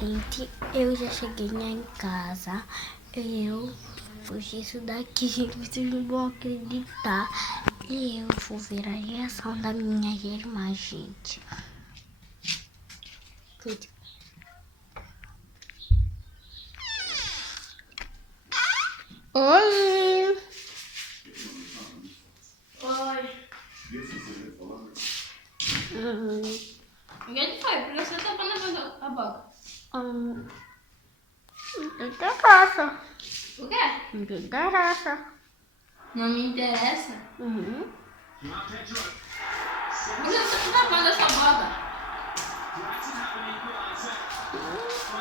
Gente, eu já cheguei em casa. Eu fiz isso daqui, gente, vocês não vão acreditar. E eu vou ver a reação da minha irmã, gente. Oi! Oi. Ninguém foi, porque você tá falando a boca. Não interessa. O quê? Não interessa. Não me interessa. Uhum. Por que você tá falando essa boca?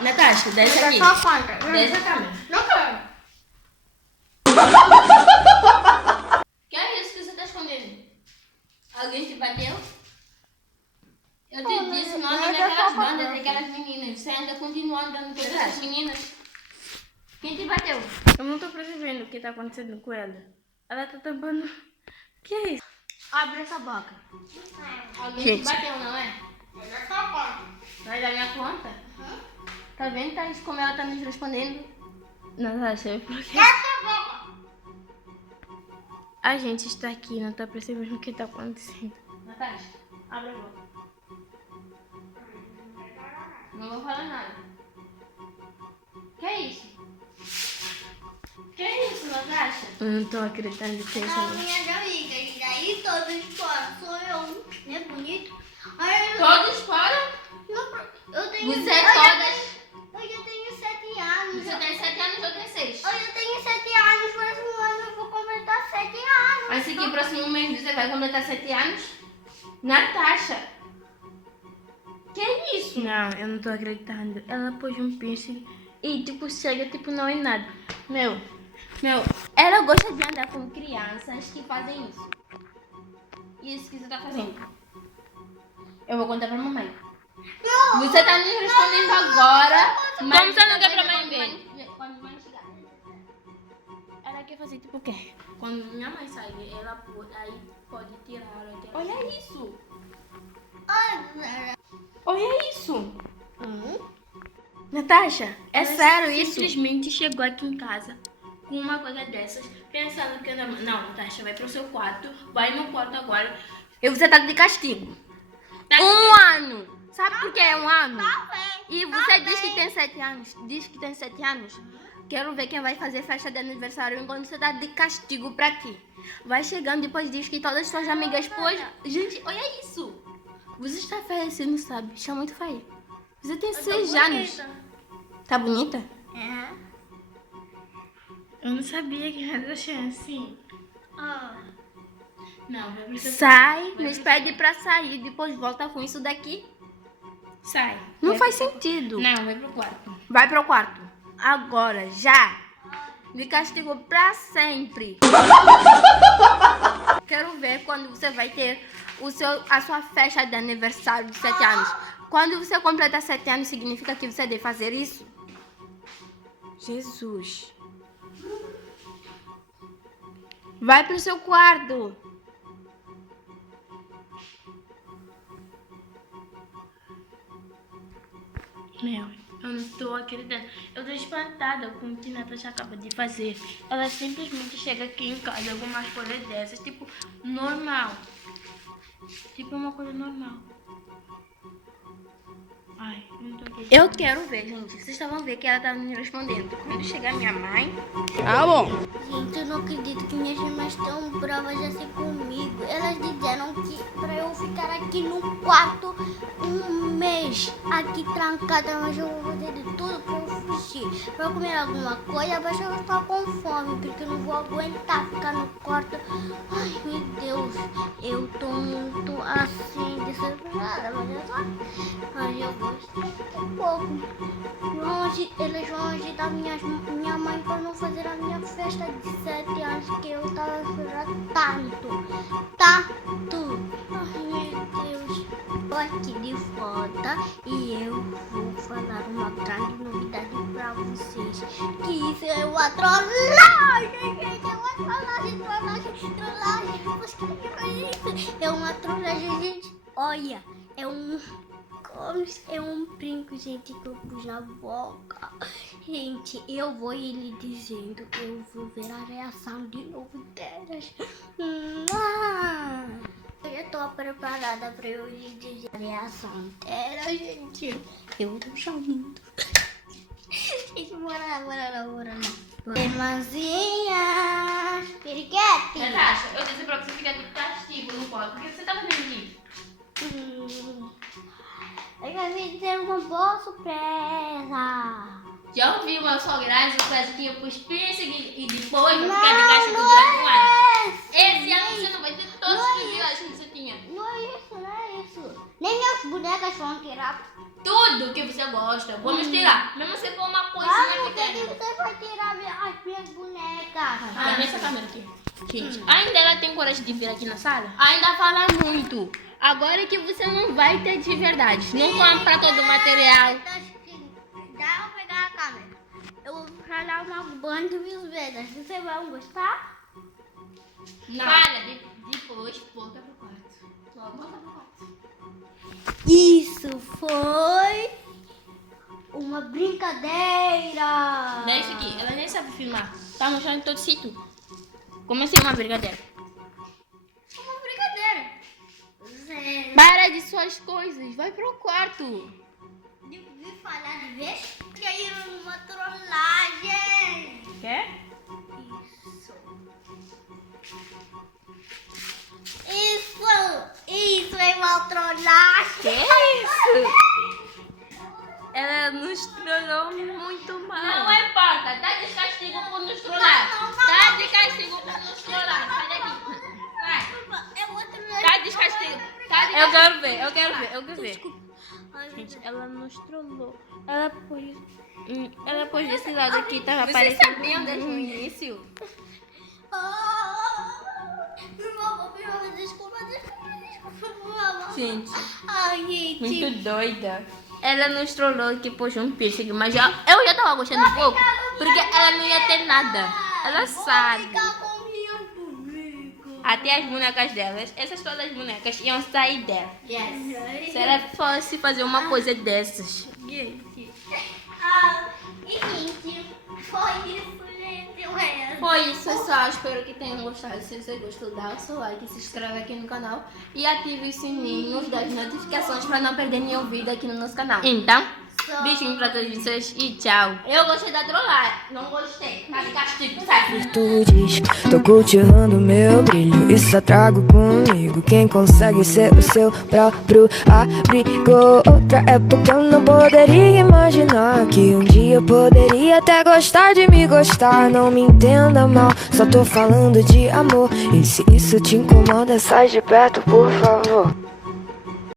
Natasha, desce aqui. Só conta. Desce a câmera. Não quero. Que é isso que você tá escondendo? Alguém te bateu? Eu te disse o nome daquelas bandas, daquelas meninas. Você ainda continua andando com essas meninas? Quem te bateu? Eu não tô percebendo o que tá acontecendo com ela. Ela tá tampando. O que é isso? Abre essa boca. Alguém te bateu, não é? Vai dar minha conta? Tá vendo, Thaís, como ela tá nos respondendo? Natasha, por quê? A gente está aqui, não tá percebendo o que tá acontecendo. Natasha, abre a boca. Não vou falar nada. Que é isso? Que é isso, Natasha? Eu não tô acreditando que isso. Minhas amigas, e daí todos fora, sou eu. Não é bonito? Olha, Todos fora? eu tenho... Você é todas. Eu já tenho 7 anos. Você tem 7 anos, eu tenho 6. Eu já tenho 7 anos, próximo ano eu vou completar 7 anos. Mas se aqui próximo mês você vai completar 7 anos? Natasha! Que é isso? Não, eu não tô acreditando. Ela pôs um piercing e tipo, chega, tipo, não é nada. Meu, Ela gosta de andar com crianças que fazem isso. Isso que você tá fazendo. Eu vou contar pra mamãe. Não. Você tá me respondendo agora. Mas Como você não quer pra mãe ver? Quando a mãe chegar. ela quer fazer tipo o quê? Quando minha mãe sair, ela aí pode tirar. Olha isso. Olha isso. Natasha, é Ela sério isso? simplesmente chegou aqui em casa com uma coisa dessas, pensando que não, Natasha, vai pro seu quarto, vai no quarto agora. E você tá de castigo. Um ano! Sabe por que é um ano? E E você diz que tem 7 anos. Diz que tem 7 anos. Quero ver quem vai fazer festa de aniversário enquanto você tá de castigo pra quê? Vai chegando e depois diz que todas as suas amigas pôs. Gente, olha isso. Você está feia, você não sabe. Está muito feia. Você tem 6 anos. Tá bonita? É. Eu não sabia que era assim. Não, vai pro seu Sai, nos pede pra sair, depois volta com isso daqui. Sai. Não faz sentido. Não, vai pro quarto. Vai pro quarto. Agora, já. Me castigo pra sempre. Quero ver quando você vai ter a sua festa de aniversário de 7 anos. Quando você completa 7 anos, significa que você deve fazer isso? Jesus. Vai pro seu quarto. Meu, eu não tô acreditando. Eu tô espantada com o que a Natasha acaba de fazer. Ela simplesmente chega aqui em casa, algumas coisas dessas, tipo, normal. Tipo, uma coisa normal. Ai, eu não tô acreditando. Eu quero ver, gente. Vocês estavam vendo que ela tá me respondendo. Quando chegar minha mãe... Tá bom. Gente, eu não acredito que minhas irmãs estão bravas assim comigo. Elas disseram que pra eu ficar aqui no quarto um mês, aqui trancada, mas eu vou fazer de tudo pra eu fugir. Pra eu comer alguma coisa, mas eu estou com fome, porque eu não vou aguentar ficar no quarto. Ai, meu Deus, eu tô muito assim, decepcionada, mas eu gosto um pouco. Eles vão ajudar minha mãe pra não fazer a minha festa de 7 anos que eu tava esperando tanto. Ai, meu Deus. Tô aqui de volta e eu vou falar uma grande novidade pra vocês. Que isso é uma trollagem, gente. É uma trollagem. É uma trollagem, gente. Olha, é um brinco, gente, que eu pus na boca. Gente, eu vou ir lhe dizendo, eu vou ver a reação de novo delas. Eu já tô preparada pra eu lhe dizer a reação dela, gente. Eu tô chamando. Gente, bora lá. Irmãzinha, periquete. Natasha, eu disse pra você ficar de castigo no quarto. Por que você tá fazendo isso? Eu já vim dizer uma boa surpresa. Já ouviu uma sogra surpresa que eu pus piercing e depois vai ficar de castigo durante um ano? Esse ano você não vai ter todos os privilégios que você tinha. Não é isso. Nem meus bonecas vão tirar. Tudo que você gosta, vamos tirar. Mesmo se for uma coisinha Vamos ver que pequena. você vai tirar as minhas bonecas. Olha nessa câmera aqui. Gente, ainda ela tem coragem de vir aqui na sala? Ainda fala muito. Agora é que você não vai ter de verdade. Não compra todo o material. Já vou pegar a câmera. Eu vou falar uma banda de vezes. Vocês vão gostar? Não. Fala, depois volta pro quarto. Volta pro quarto. Isso foi uma brincadeira. Deixa aqui, ela nem sabe filmar. Tá mostrando em todo sítio. Como assim uma brincadeira? Uma brincadeira. Zero. Para de suas coisas, vai pro quarto. De falar de vez que aí uma trollagem. Quer? Isso é uma trollagem. Que isso? Ela nos trollou muito mal. Não importa, tá de castigo por nos trollar. Tá de castigo por nos trollar. Sai daqui. Vai. Tá de castigo. Tá de Eu castigo. quero ver. Gente, ela nos trollou. Ela pôs desse lado aqui, tava Vocês aparecendo. sabiam desde o início? Desculpa, mamãe. Gente, Ai, gente. muito doida. Ela nos trollou que pôs um piercing, mas eu já tava gostando um pouco, porque ela não ia ter nada. Ela sabe. Ficar com minhas bonecas. Até as bonecas delas, essas todas as bonecas iam sair dela. Yes. Se ela fosse fazer uma coisa dessas. E gente, foi isso, gente. Foi isso, pessoal. Espero que tenham gostado. Se você gostou, dá o seu like, se inscreve aqui no canal e ative os sininhos das notificações para não perder nenhum vídeo aqui no nosso canal. Então, beijinho pra todos vocês e tchau. Eu gostei da trollagem. Não gostei. Tá de castigo, sabe? Virtudes, tô cultivando meu brilho e só trago comigo quem consegue ser o seu próprio abrigo. Outra época eu não poderia imaginar que um dia eu poderia até gostar de me gostar. Não me entenda mal, só tô falando de amor. E se isso te incomoda, sai de perto, por favor.